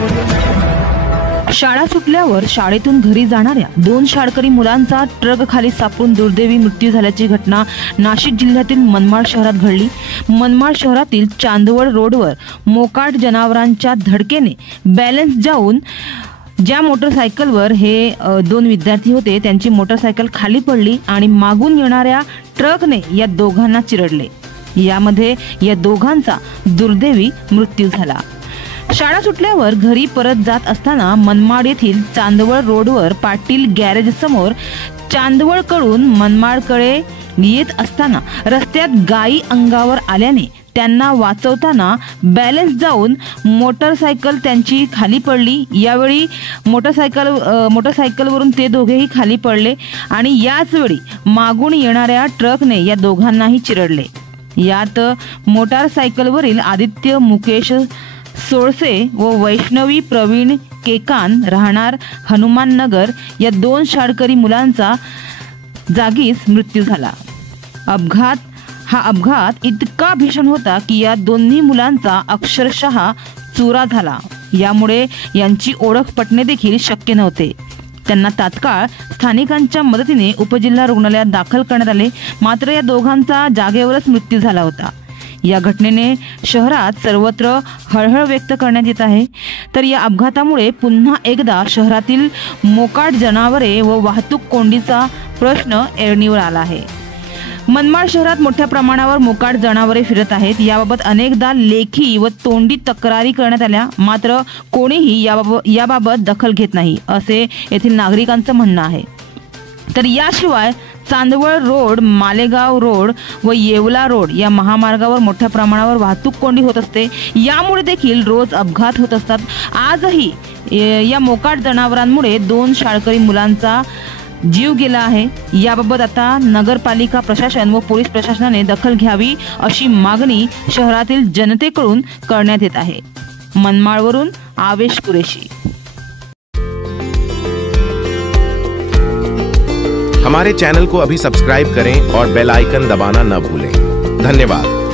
शाळा सुटल्यावर शाळेतून घरी जाणाऱ्या 2 शाळकरी मुलांचा ट्रक खाली सापडून दुर्दैवी मृत्यू झाल्याची घटना नाशिक जिल्ह्यातील मनमाड शहरात घडली। मनमाड शहरातील चांदवड रोडवर मोकाट जनावरांच्या धडकेने बॅलन्स जाऊन ज्या मोटरसायकलवर हे 2 विद्यार्थी होते त्यांची मोटरसायकल खाली पडली आणि मागून येणाऱ्या ट्रकने या दोघांना चिरडले। यामध्ये या दोघांचा दुर्दैवी मृत्यू झाला। शाळा सुटल्यावर घरी परत जात असताना मनमाड येथील चांदवड रोडवर पाटील गॅरेज समोर चांदवडकडून मनमाडकडे येत असताना रस्त्यात गायी अंगावर आल्याने त्यांना वाचवताना बॅलन्स जाऊन मोटरसायकल त्यांची खाली पडली। यावेळी मोटरसायकलवरून ते दोघेही खाली पडले आणि याच वेळी मागून येणाऱ्या ट्रकने या दोघांनाही चिरडले। यात मोटारसायकलवरील आदित्य मुकेश सोळसे व वैष्णवी प्रवीण केकान राहणार हनुमाननगर या 2 शाळकरी मुलांचा जागीच मृत्यू झाला। हा अपघात इतका भीषण होता की या दोन्ही मुलांचा अक्षरशः चुरा झाला। यामुळे यांची ओळख पटणे देखील शक्य नव्हते। त्यांना तात्काळ स्थानिकांच्या मदतीने उपजिल्हा रुग्णालयात दाखल करण्यात आले, मात्र या दोघांचा जागेवरच मृत्यू झाला होता। या घटनेने शहरात सर्वत्र हळहळ व्यक्त करण्यात येत आहे। तर या अपघातामुळे पुन्हा एकदा शहरातील मोकाट जनावरे व वाहतूक कोंडीचा प्रश्न ऐरणीवर आला आहे। मनमाड शहरात मोठ्या प्रमाणावर मोकाट जनावरे फिरत आहेत। याबाबत अनेकदा लेखी व तोंडी तक्रारी करण्यात आल्या, मात्र कोणीही याबाबत दखल घेत नाही असे येथील नागरिकांचं म्हणणं आहे। तर याशिवाय चांदवड रोड, मालेगाव रोड व येवला रोड या महामार्गावर मोठ्या प्रमाणावर वाहतूक कोंडी होत असते। यामुळे देखील रोज अपघात होत असतात। आजही या मोकाट जनावरांमुळे 2 शाळकरी मुलांचा जीव गेला आहे। याबाबत आता नगरपालिका प्रशासन व पोलीस प्रशासनाने दखल घ्यावी अशी मागणी शहरातील जनतेकडून करण्यात येत आहे। मनमाडवरून आवेश कुरेशी। हमारे चैनल को अभी सब्सक्राइब करें और बेल आइकन दबाना न भूलें। धन्यवाद।